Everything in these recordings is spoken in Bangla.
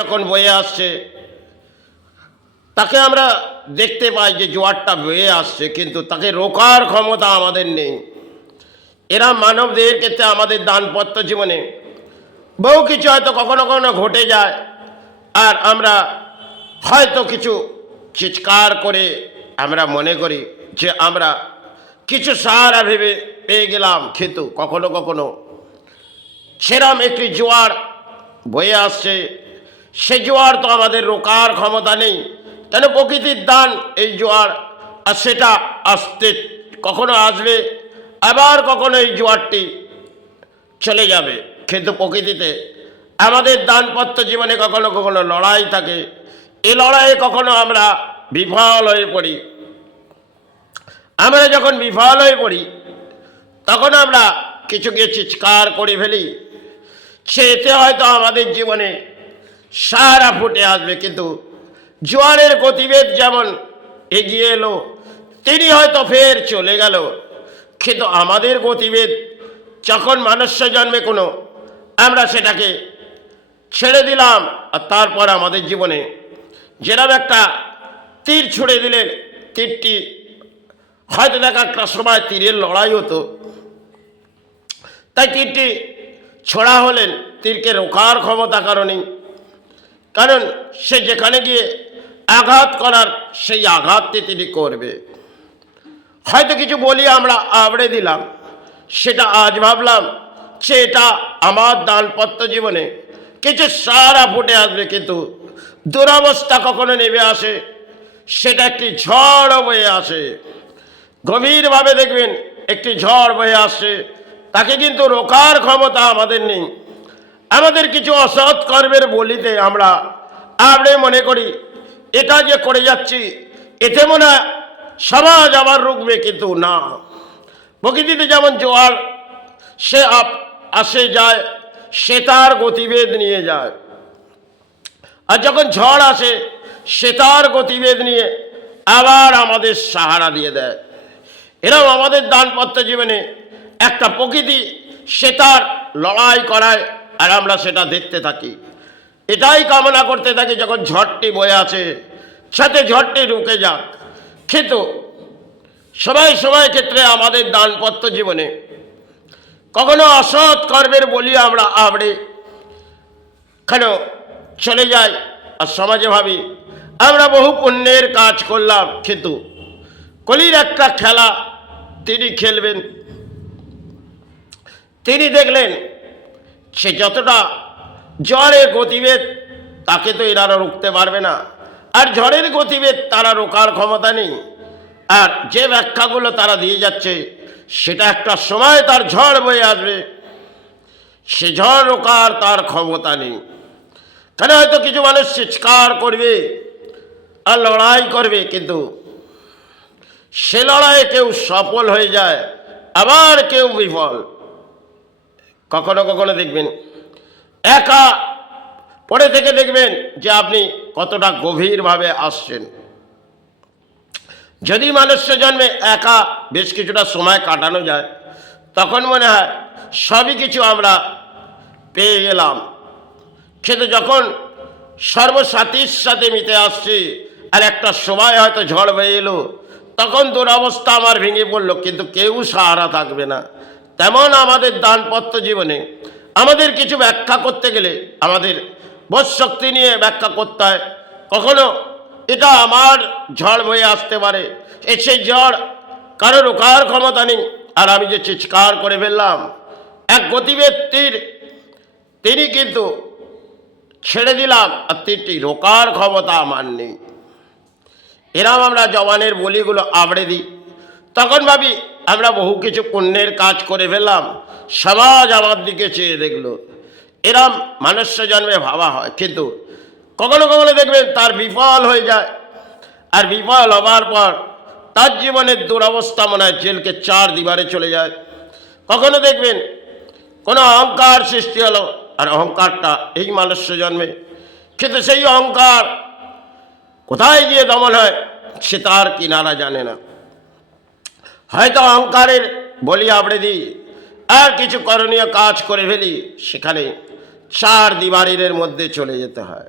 যখন বয়ে আসছে তাকে আমরা দেখতে পাই যে জোয়ারটা বয়ে আসছে, কিন্তু তাকে রোকার ক্ষমতা আমাদের নেই। এরা মানবদের ক্ষেত্রে আমাদের দানপত্য জীবনে বহু কিছু হয়তো কখনো কখনো ঘটে যায়, আর আমরা হয়তো কিছু চিৎকার করে আমরা মনে করি যে আমরা কিছু সাহারা ভেবে পেয়ে গেলাম, কিন্তু কখনো কখনো সেরম একটি জোয়ার বয়ে আসছে, সে জোয়ার তো আমাদের রোকার ক্ষমতা নেই। কেন? প্রকৃতির দান এই জোয়ার, আর সেটা আসতে কখনো আসবে, আবার কখনো এই জোয়ারটি চলে যাবে। কিন্তু প্রকৃতিতে আমাদের দানপত্য জীবনে কখনো কখনো লড়াই থাকে, এই লড়াইয়ে কখনো আমরা বিফল হয়ে পড়ি। আমরা যখন বিফল হয়ে পড়ি তখন আমরা কিছু গিয়ে চিৎকার করে ফেলি, সেতে হয়তো আমাদের জীবনে সারা ফুটে আসবে। কিন্তু জোয়ারের গতিবেগ যেমন এগিয়ে এলো, তিনি হয়তো ফের চলে গেল, কিন্তু আমাদের গতিবেগ যখন মনুষ্য জন্মে কোনো আমরা সেটাকে ছেড়ে দিলাম, আর তারপর আমাদের জীবনে যেরকম একটা তীর ছুঁড়ে দিলেন, তীরটি হয়তো দেখা একটা সময় তীরের লড়াই হতো, তাই তীরটি ছোড়া হলেন, তীরকে রোকার ক্ষমতা কারণেই, কারণ সে যেখানে গিয়ে আঘাত করার সেই আঘাতটি তিনি করবে। হয়তো কিছু বলি আমরা আবড়ে দিলাম, সেটা আজ ভাবলাম যে এটা আমার দানপত্য জীবনে কিছু সারা ফুটে আসবে, কিন্তু দুরবস্থা কখনো নেমে আসে, সেটা একটি ঝড় বয়ে আসে। গভীরভাবে দেখবেন একটি ঝড় বয়ে আসছে, তাকে কিন্তু রোকার ক্ষমতা আমাদের নেই। আমাদের কিছু অসৎ কর্মের বলিতে আমরা আবড়ে মনে করি এটা যে করে যাচ্ছি এতে মনে হয় সমাজ আবার রুখবে, কিন্তু না। প্রকৃতিতে যেমন জোয়ার সে আসে যায়, সে তার গতিবেগ নিয়ে যায়, আর যখন ঝড় আসে সে তার গতিবেগ নিয়ে আবার আমাদের সাহারা দিয়ে দেয়। এরাও আমাদের দানপত্য জীবনে একটা প্রকৃতি, সে তার লড়াই করায়, আর আমরা সেটা দেখতে থাকি। এটাই কামনা করতে থাকি যখন ঝড়টি বয়ে আছে সাথে ঝড়টি রুকে যাক। কিন্তু সময় সময় ক্ষেত্রে আমাদের দানপত্য জীবনে কখনো অসৎ কর্মের বলি আমরা আবড়ে কেন চলে যাই, আর সমাজে ভাবি আমরা বহু পুণ্যের কাজ করলাম, কিন্তু কলির একটা খেলা তিনি খেলবেন। তিনি দেখলেন সে যতটা ঝড়ের গতিবেগ তাকে তো এরা রুখতে পারবে না, আর ঝড়ের গতিবেগ তারা রোকার ক্ষমতা নেই। আর যে ব্যাখ্যাগুলো তারা দিয়ে যাচ্ছে সেটা একটা সময় তার ঝড় বয়ে আসবে, সে ঝড় রোকার তার ক্ষমতা নেই। কেন? হয়তো কিছু মানুষ চিৎকার করবে আর লড়াই করবে, কিন্তু সে লড়াইয়ে কেউ সফল হয়ে যায়, আবার কেউ বিফল। কখনো কখনো দেখবেন একা পড়ে থেকে দেখবেন যে আপনি কতটা গভীরভাবে আসছেন। যদি মানুষ্য জন্মে একা বেশ কিছুটা সময় কাটানো যায়, তখন মনে হয় সবই কিছু আমরা পেয়ে গেলাম। কিন্তু যখন সর্বসাথীর সাথে মিতে আসছি আর একটা সময় হয়তো ঝড় বয়ে এলো, তখন দুরবস্থা আমার ভেঙে পড়লো, কিন্তু কেউ সাহারা থাকবে না। তেমন আমাদের দানপত্য জীবনে আমাদের কিছু ব্যাখ্যা করতে গেলে আমাদের বোধ শক্তি নিয়ে ব্যাখ্যা করতে হয়। কখনো এটা আমার ঝড় বয়ে আসতে পারে, সেই ঝড় কারো রোকার ক্ষমতা নেই, আর আমি যে চিৎকার করে ফেললাম এক গতিবেগ তীর, তিনি কিন্তু ছেড়ে দিলাম, আর তীরটি রোকার ক্ষমতা আমার নেই। এরম আমরা জওয়ানের বলিগুলো আবড়ে দিই, তখন ভাবি আমরা বহু কিছু পুণ্যের কাজ করে ফেললাম, সমাজ আমার দিকে চেয়ে দেখলো। এরম মনুষ্য জন্মে ভাবা হয়, কিন্তু কখনো কখনো দেখবেন তার বিফল হয়ে যায়, আর বিফল হবার পর তার জীবনের দুরবস্থা মনে হয় জেলকে চার দিবারে চলে যায়। কখনো দেখবেন কোনো অহংকার সৃষ্টি হলো, আর অহংকারটা এই মনুষ্য জন্মে, কিন্তু সেই অহংকার কোথায় গিয়ে দমন হয় সে তার কিনারা জানে না। হয়তো অহংকারের বলি আবড়ে দিই আর কিছু করণীয় কাজ করে ফেলি, সেখানে চার দিবারের মধ্যে চলে যেতে হয়।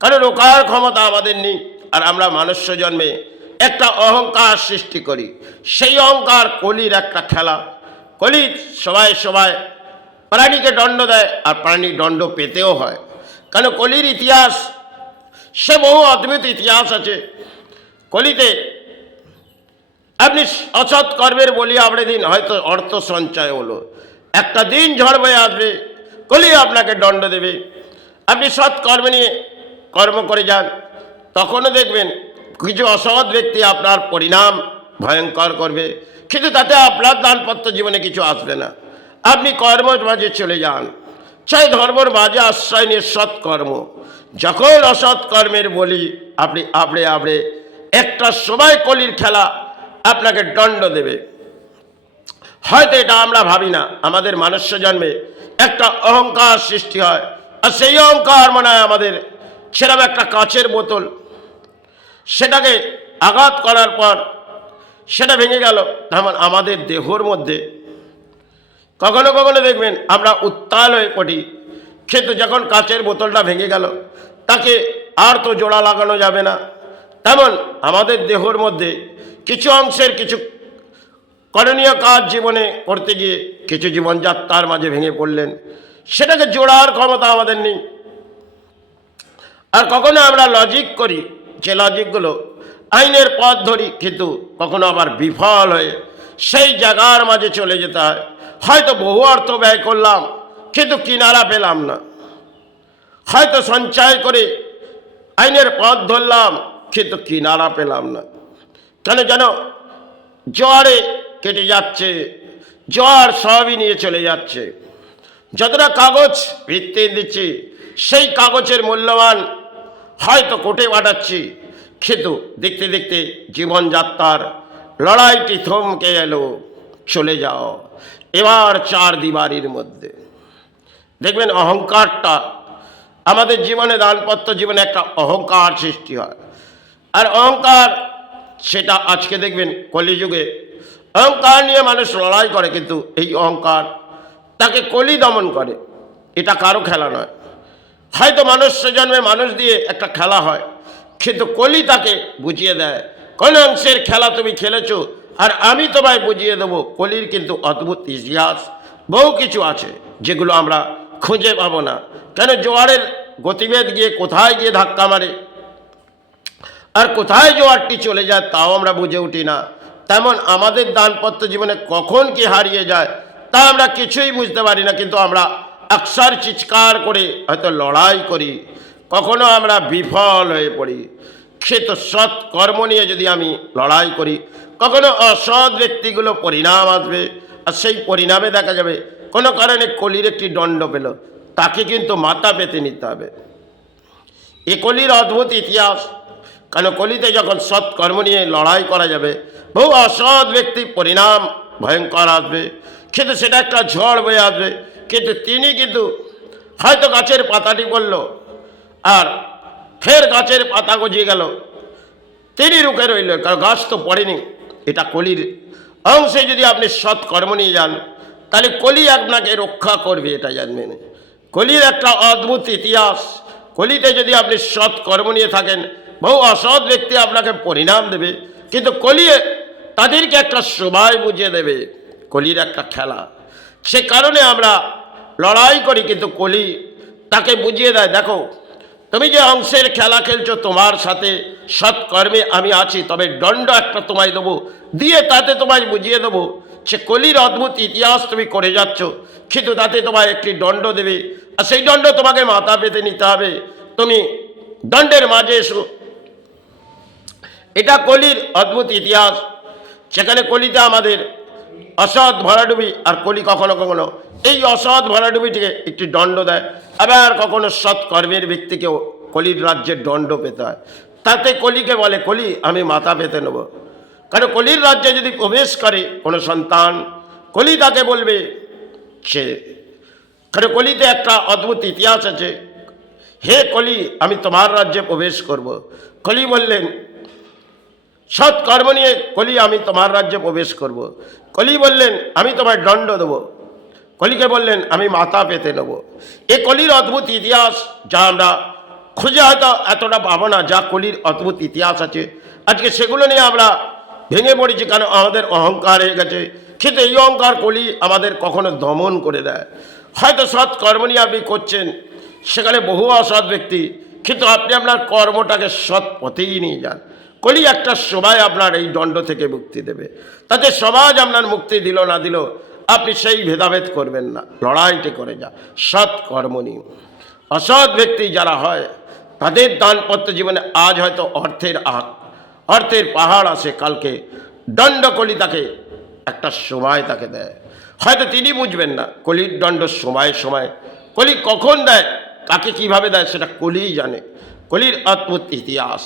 কারণ রোকার ক্ষমতা আমাদের নেই। আর আমরা মনুষ্য জন্মে একটা অহংকার সৃষ্টি করি, সেই অহংকার কলির একটা খেলা। কলি সবাই সবাই প্রাণীকে দণ্ড দেয়, আর প্রাণী দণ্ড পেতেও হয়। কারণ কলির ইতিহাস সে বহু অদ্ভুত ইতিহাস আছে। কলিতে আপনি অসৎ কর্মের বলি আপনি দিন, হয়তো অর্থ সঞ্চয় হলো, একটা দিন ঝড় বয়ে আসবে, কলি আপনাকে দণ্ড দেবে। আপনি সৎ কর্ম নিয়ে কর্ম করে যান, তখনও দেখবেন কিছু অসৎ ব্যক্তি আপনার পরিণাম ভয়ঙ্কর করবে, কিন্তু তাতে আপনার দানপত্র জীবনে কিছু আসবে না। আপনি কর্মের মাঝে চলে যান, চাই ধর্মের মাঝে আশ্রয় নিয়ে সৎকর্ম। যখন অসৎ কর্মের বলি আপনি আবড়ে আবড়ে, একটা সময় কলির খেলা আপনাকে দণ্ড দেবে। হয়তো এটা আমরা ভাবি না, আমাদের মনুষ্য জন্মে একটা অহংকার সৃষ্টি হয়, আর সেই অহংকার মনে হয় আমাদের সেরকম একটা কাচের বোতল, সেটাকে আঘাত করার পর সেটা ভেঙে গেল। তেমন আমাদের দেহর মধ্যে কখনো কখনো দেখবেন আমরা উত্তাল হয়ে পড়ি, কিন্তু যখন কাচের বোতলটা ভেঙে গেল তাকে আর তো জোড়া লাগানো যাবে না। তেমন আমাদের দেহর মধ্যে কিছু অংশের কিছু করণীয় কাজ জীবনে করতে গিয়ে কিছু জীবনযাত্রার মাঝে ভেঙে পড়লেন, সেটাকে জোড়ার ক্ষমতা আমাদের নেই। আর কখনো আমরা লজিক করি, যে লজিকগুলো আইনের পথ ধরি, কিন্তু কখনো আবার বিফল হয়ে সেই জায়গার মাঝে চলে যেতে হয়। হয়তো বহু অর্থ ব্যয় করলাম, কিন্তু কিনারা পেলাম না। হয়তো সঞ্চয় করে আইনের পথ ধরলাম, কিন্তু কিনারা পেলাম না। কেন যেন জোয়ারে কেটে যাচ্ছে, জোয়ার সবই নিয়ে চলে যাচ্ছে। যতটা কাগজ ভিত্তি দিচ্ছি, সেই কাগজের মূল্যবান হয়তো কোটে পাঠাচ্ছি, কিন্তু দেখতে দেখতে জীবনযাত্রার লড়াইটি থমকে এলো, চলে যাও এবার চার দিবারির মধ্যে। দেখবেন অহংকারটা আমাদের জীবনে, দানপত্র জীবনে একটা অহংকার সৃষ্টি হয়। আর অহংকার সেটা আজকে দেখবেন কলিযুগে অহংকার নিয়ে মানুষ লড়াই করে, কিন্তু এই অহংকার তাকে কলি দমন করে। এটা কারো খেলা নয়। হয়তো মনুষ্য জন্মে মানুষ দিয়ে একটা খেলা হয়, কিন্তু কলি তাকে বুঝিয়ে দেয়, কোন অংশের খেলা তুমি খেলেছ আর আমি তোমায় বুঝিয়ে দেবো। কলির কিন্তু অদ্ভুত ইতিহাস বহু কিছু আছে, যেগুলো আমরা খুঁজে পাবো না। কেন জোয়ারের গতিবেগ গিয়ে কোথায় গিয়ে ধাক্কা মারে, আর কোথায় জোয়ারটি চলে যায় তাও আমরা বুঝে উঠি না। তেমন আমাদের দানপত্র জীবনে কখন কি হারিয়ে যায় তা আমরা কিছুই বুঝতে পারি না, কিন্তু আমরা আকসার চিৎকার করে হয়তো লড়াই করি, কখনো আমরা বিফল হয়ে পড়ি। কিন্তু সৎ কর্ম নিয়ে যদি আমি লড়াই করি, কখনো অসৎ ব্যক্তিগুলো পরিণাম আসবে, আর সেই পরিণামে দেখা যাবে কোনো কারণে কলির একটি দণ্ড পেল, তাকে কিন্তু মাথা পেতে নিতে হবে। এ কলির অদ্ভুত ইতিহাস। কারণ কলিতে যখন সৎ কর্ম নিয়ে লড়াই করা যাবে, বহু অসৎ ব্যক্তি পরিণাম ভয়ঙ্কর আসবে, কিন্তু সেটা একটা ঝড় বয়ে আসবে। কিন্তু তিনি কিন্তু হয়তো গাছের পাতাটি পড়ল, আর ফের গাছের পাতা গজিয়ে গেল, তিনি রুখে রইল, কারণ গাছ তো পড়েনি। এটা কলির অংশে যদি আপনি সৎ কর্ম নিয়ে যান, তাহলে কলি আপনাকে রক্ষা করবে, এটা জানবেন। কলির একটা অদ্ভুত ইতিহাস। কলিতে যদি আপনি সৎ কর্ম নিয়ে থাকেন, বহু অসৎ ব্যক্তি আপনাকে পরিণাম দেবে, কিন্তু কলি তাদেরকে একটা সময় বুঝিয়ে দেবে। কলির একটা খেলা, সে কারণে আমরা লড়াই করি, কিন্তু কলি তাকে বুঝিয়ে দেয়, দেখো তুমি যে অংশের খেলা খেলছো, তোমার সাথে সৎকর্মে আমি আছি, তবে দণ্ড একটা তোমায় দেবো, দিয়ে তাতে তোমায় বুঝিয়ে দেবো সে কলির অদ্ভুত ইতিহাস তুমি করে যাচ্ছ, কিন্তু তাতে তোমায় একটি দণ্ড দেবে, আর সেই দণ্ড তোমাকে মাথা পেতে নিতে হবে। তুমি দণ্ডের মাঝে এসো। এটা কলির অদ্ভুত ইতিহাস। সেখানে কলিতে আমাদের অসৎ ভরাডুবি, আর কলি কখনো কখনো এই অসৎ ভরাডুবিটিকে একটি দণ্ড দেয়। আবার কখনো সৎ কর্মের ব্যক্তিকেও কলির রাজ্যের দণ্ড পেতে হয়। তাতে কলিকে বলে, কলি আমি মাথা পেতে নেব। কারণ কলির রাজ্যে যদি প্রবেশ করে কোনো সন্তান, কলি তাকে বলবে সে, কারণ কলিতে একটা অদ্ভুত ইতিহাস আছে। হে কলি, আমি তোমার রাজ্যে প্রবেশ করব। কলি বললেন, সৎ কর্ম নিয়ে কলি আমি তোমার রাজ্যে প্রবেশ করব। কলি বললেন, আমি তোমায় দণ্ড দেবো। কলিকে বললেন, আমি মাথা পেতে নেব। এ কলির অদ্ভুত ইতিহাস, যা আমরা খুঁজে হয়তো এতটা পাবো না, যা কলির অদ্ভুত ইতিহাস আছে। আজকে সেগুলো নিয়ে আমরা ভেঙে পড়েছি, কারণ আমাদের অহংকার হয়ে গেছে। কিন্তু এই অহংকার কলি আমাদের কখনো দমন করে দেয়। হয়তো সৎ কর্ম নিয়ে আপনি করছেন, সেখানে বহু অসৎ ব্যক্তি, কিন্তু আপনি আপনার কর্মটাকে সৎ পথেই নিয়ে যান। কলি একটা সময় আপনার এই দণ্ড থেকে মুক্তি দেবে। তাতে সমাজ আপনার মুক্তি দিল না দিল, আপনি সেই ভেদাভেদ করবেন না, লড়াইটি করে যা সৎ কর্ম নিয়ে। অসৎ ব্যক্তি যারা হয় তাদের দানপত্র জীবনে আজ হয়তো অর্থের পাহাড় আসে, কালকে দণ্ডকলি তাকে একটা সময় তাকে দেয়। হয়তো তিনি বুঝবেন না কলির দণ্ড সময় সময়, কলি কখন দেয়, কাকে কিভাবে দেয় সেটা কলিই জানে। কলির অদ্ভুত ইতিহাস।